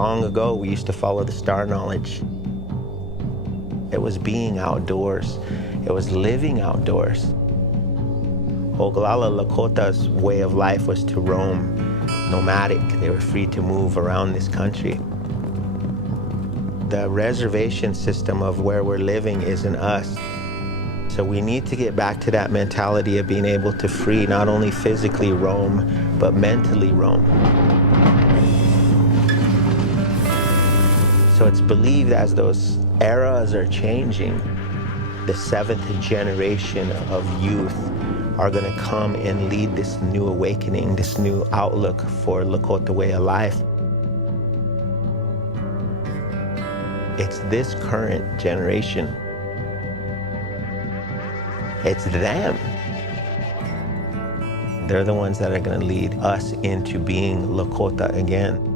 Long ago, we used to follow the star knowledge. It was being outdoors. It was living outdoors. Oglala Lakota's way of life was to roam, nomadic. They were free to move around this country. The reservation system of where we're living isn't us. So we need to get back to that mentality of being able to free, not only physically roam, but mentally roam. So it's believed as those eras are changing, the seventh generation of youth are going to come and lead this new awakening, this new outlook for Lakota way of life. It's this current generation. It's them. They're the ones that are going to lead us into being Lakota again.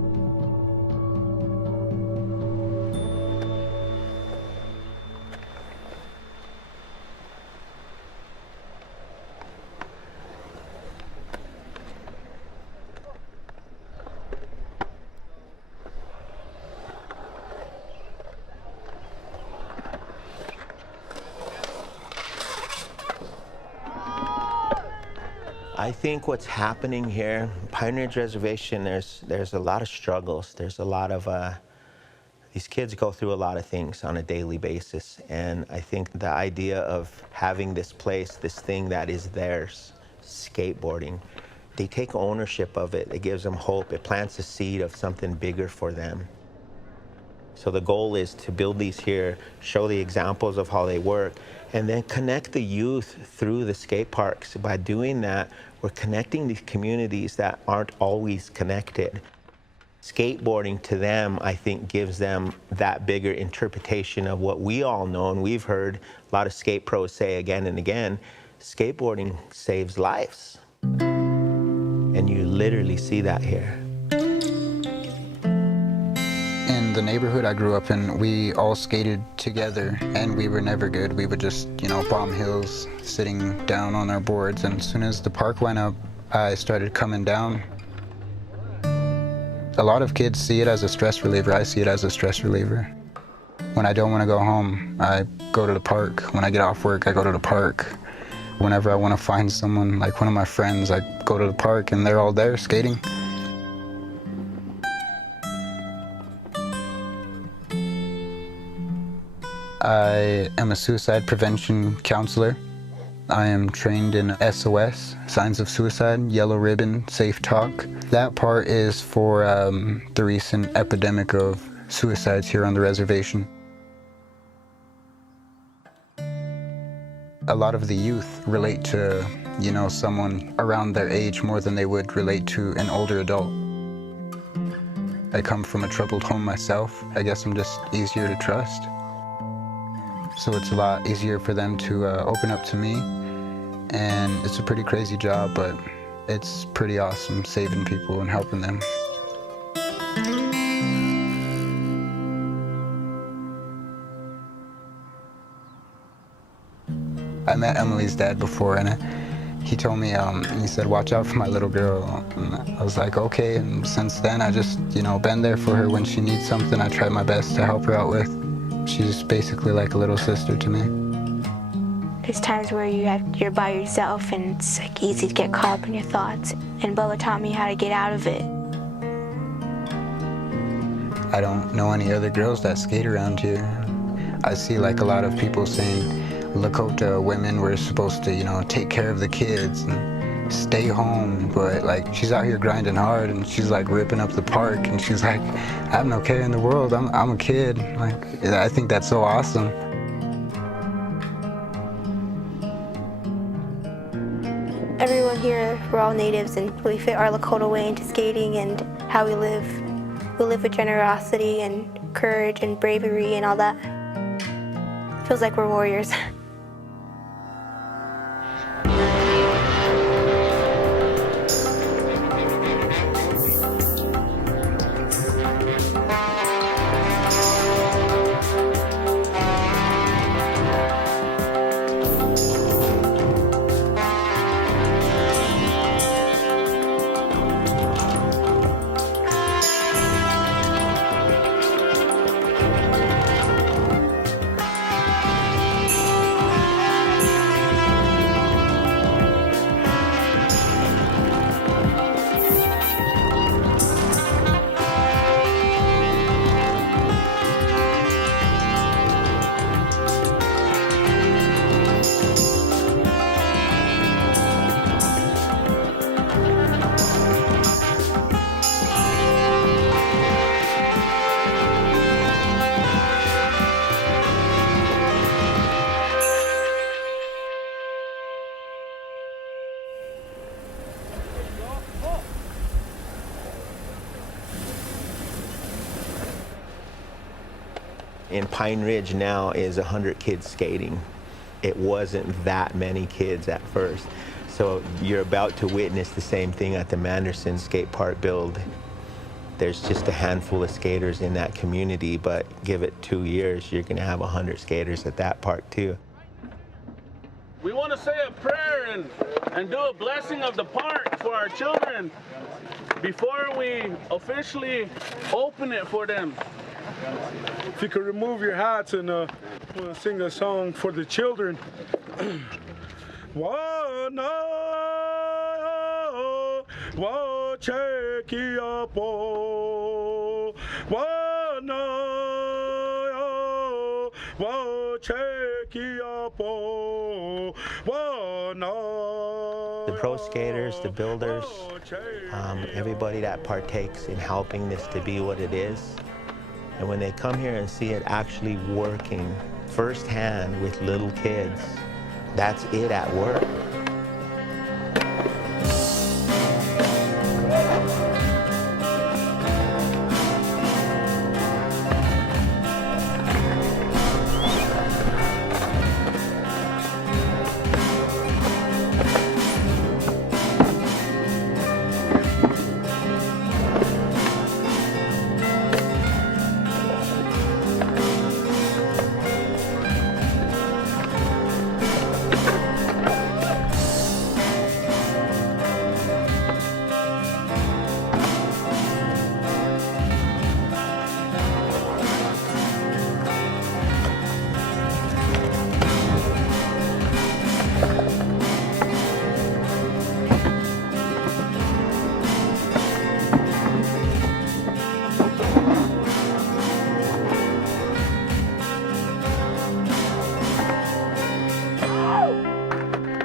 I think what's happening here, Pine Ridge Reservation, there's a lot of struggles. There's a lot of, these kids go through a lot of things on a daily basis. And I think the idea of having this place, this thing that is theirs, skateboarding, they take ownership of it. It gives them hope. It plants a seed of something bigger for them. So the goal is to build these here, show the examples of how they work, and then connect the youth through the skate parks. By doing that, we're connecting these communities that aren't always connected. Skateboarding to them, I think, gives them that bigger interpretation of what we all know and we've heard a lot of skate pros say again and again, skateboarding saves lives. And you literally see that here. In the neighborhood I grew up in, we all skated together and we were never good. We would just, bomb hills, sitting down on our boards. And as soon as the park went up, I started coming down. A lot of kids see it as a stress reliever. I see it as a stress reliever. When I don't want to go home, I go to the park. When I get off work, I go to the park. Whenever I want to find someone, like one of my friends, I go to the park and they're all there skating. I am a suicide prevention counselor. I am trained in SOS, Signs of Suicide, Yellow Ribbon, Safe Talk. That part is for the recent epidemic of suicides here on the reservation. A lot of the youth relate to, someone around their age more than they would relate to an older adult. I come from a troubled home myself. I guess I'm just easier to trust. So it's a lot easier for them to open up to me. And it's a pretty crazy job, but it's pretty awesome saving people and helping them. I met Emily's dad before, and he told me, he said, watch out for my little girl. And I was like, okay. And since then, I just, been there for her when she needs something. I try my best to help her out with. She's basically like a little sister to me. There's times where you're by yourself and it's like easy to get caught up in your thoughts. And Bella taught me how to get out of it. I don't know any other girls that skate around here. I see like a lot of people saying Lakota women were supposed to, take care of the kids and stay home. But like she's out here grinding hard and she's like ripping up the park and she's like, I have no care in the world. I'm a kid. Like, I think that's so awesome. Everyone here, we're all natives and we fit our Lakota way into skating and how we live. We live with generosity and courage and bravery and all that. Feels like we're warriors. in Pine Ridge now is 100 kids skating. It wasn't that many kids at first. So you're about to witness the same thing at the Manderson skate park build. There's just a handful of skaters in that community, but give it 2 years, you're gonna have 100 skaters at that park too. We want to say a prayer and do a blessing of the park for our children before we officially open it for them. If you could remove your hats and want to sing a song for the children. Wana wa cheki apo wana wa cheki apo wana. The pro skaters, the builders, everybody that partakes in helping this to be what it is. And when they come here and see it actually working firsthand with little kids, that's it at work.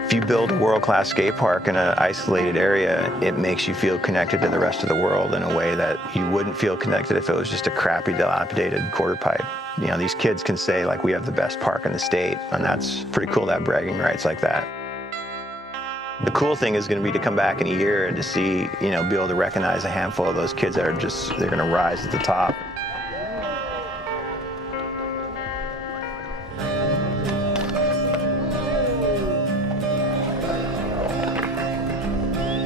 If you build a world-class skate park in an isolated area, it makes you feel connected to the rest of the world in a way that you wouldn't feel connected if it was just a crappy, dilapidated quarter pipe. You know, these kids can say, like, we have the best park in the state, and that's pretty cool to have bragging rights like that. The cool thing is going to be to come back in a year and to see, you know, be able to recognize a handful of those kids that are just, they're going to rise at the top.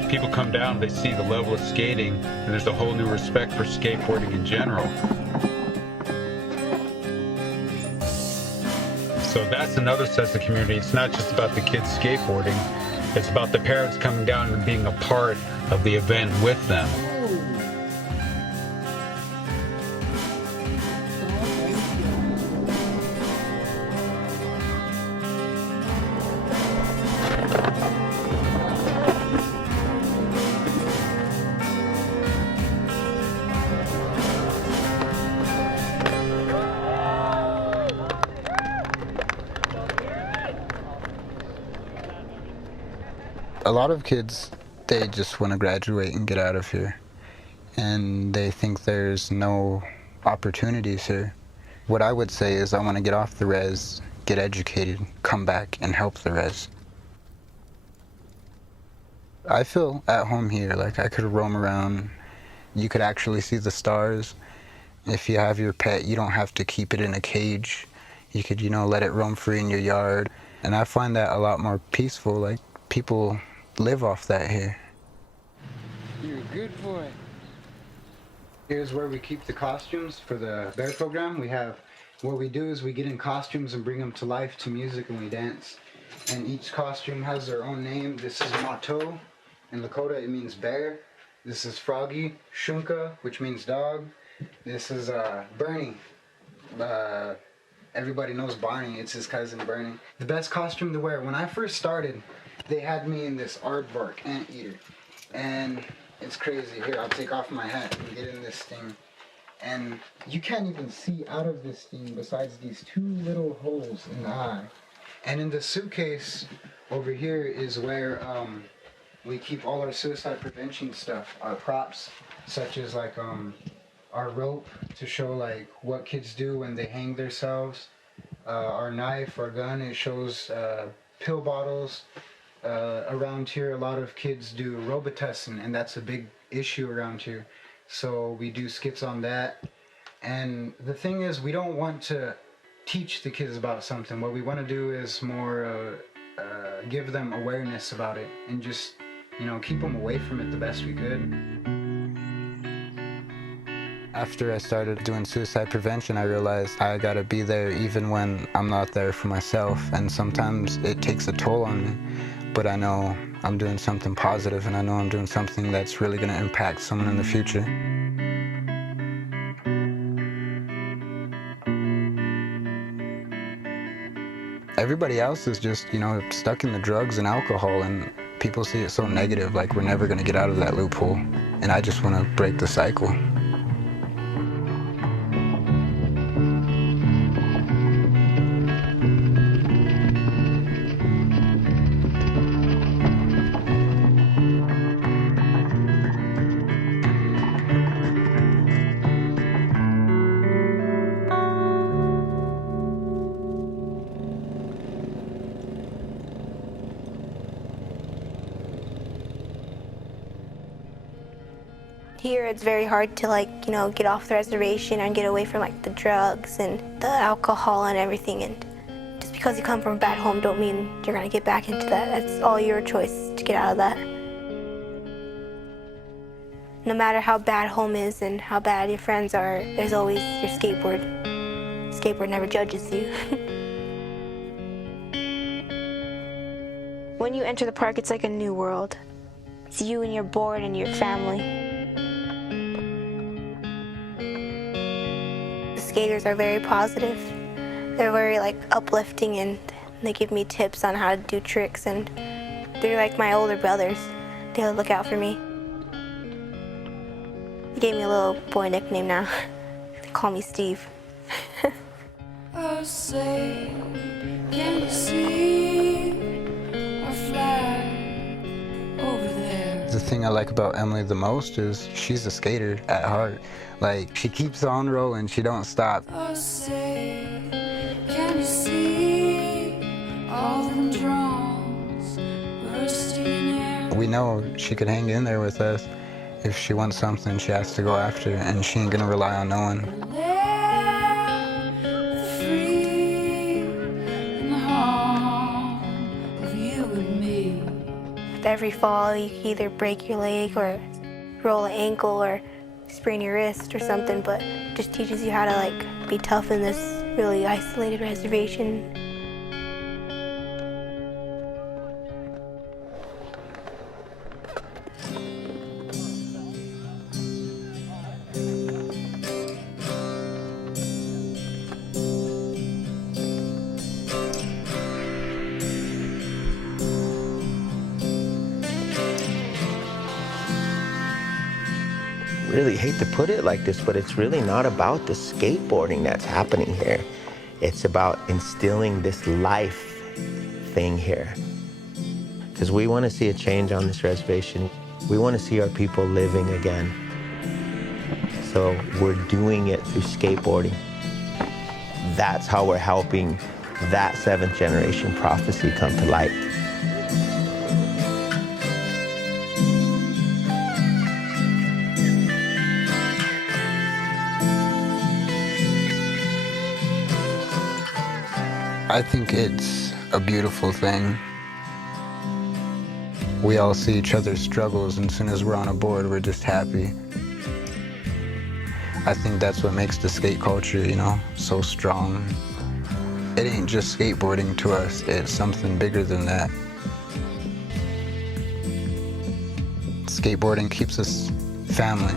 People come down, they see the level of skating, and there's a whole new respect for skateboarding in general. So that's another sense of community. It's not just about the kids skateboarding, it's about the parents coming down and being a part of the event with them. A lot of kids, they just want to graduate and get out of here. And they think there's no opportunities here. What I would say is I want to get off the res, get educated, come back and help the res. I feel at home here, like I could roam around. You could actually see the stars. If you have your pet, you don't have to keep it in a cage. You could, you know, let it roam free in your yard. And I find that a lot more peaceful. Like, people live off that here. You're a good boy. Here's where we keep the costumes for the bear program. What we do is we get in costumes and bring them to life to music, and we dance. And each costume has their own name. This is Mato. In Lakota, it means bear. This is Froggy, Shunka, which means dog. This is Bernie. Everybody knows Barney. It's his cousin Bernie. The best costume to wear. When I first started, they had me in this aardvark, anteater. And it's crazy. Here, I'll take off my hat and get in this thing. And you can't even see out of this thing besides these two little holes in the eye. And in the suitcase over here is where we keep all our suicide prevention stuff, our props, such as like our rope to show like what kids do when they hang themselves, our knife, our gun. It shows pill bottles. Around here, a lot of kids do Robitussin, and that's a big issue around here. So we do skits on that. And the thing is, we don't want to teach the kids about something. What we want to do is more give them awareness about it and just, keep them away from it the best we could. After I started doing suicide prevention, I realized I gotta be there even when I'm not there for myself. And sometimes it takes a toll on me, but I know I'm doing something positive, and I know I'm doing something that's really gonna impact someone in the future. Everybody else is just, stuck in the drugs and alcohol, and people see it so negative, like we're never gonna get out of that loophole. And I just wanna break the cycle. Here it's very hard to get off the reservation and get away from the drugs and the alcohol and everything. And just because you come from a bad home don't mean you're gonna get back into that. That's all your choice to get out of that. No matter how bad home is and how bad your friends are, there's always your skateboard. Skateboard never judges you. When you enter the park, it's like a new world. It's you and your board and your family. Skaters are very positive. They're very uplifting, and they give me tips on how to do tricks, and they're like my older brothers. They look out for me. They gave me a little boy nickname now. They call me Steve. Oh, say, can you see our flag over there? The thing I like about Emily the most is she's a skater at heart. She keeps on rolling, she don't stop. Oh, say, can you see all them drums bursting in air? We know she could hang in there with us. If she wants something, she has to go after it, and she ain't gonna rely on no one. Free in the home of you and me. Every fall, you can either break your leg or roll an ankle or sprain your wrist or something, but it just teaches you how to be tough in this really isolated reservation. Really hate to put it like this, but it's really not about the skateboarding that's happening here. It's about instilling this life thing here. Because we want to see a change on this reservation. We want to see our people living again. So we're doing it through skateboarding. That's how we're helping that 7th generation prophecy come to light. I think it's a beautiful thing. We all see each other's struggles, and as soon as we're on a board, we're just happy. I think that's what makes the skate culture, so strong. It ain't just skateboarding to us, it's something bigger than that. Skateboarding keeps us family.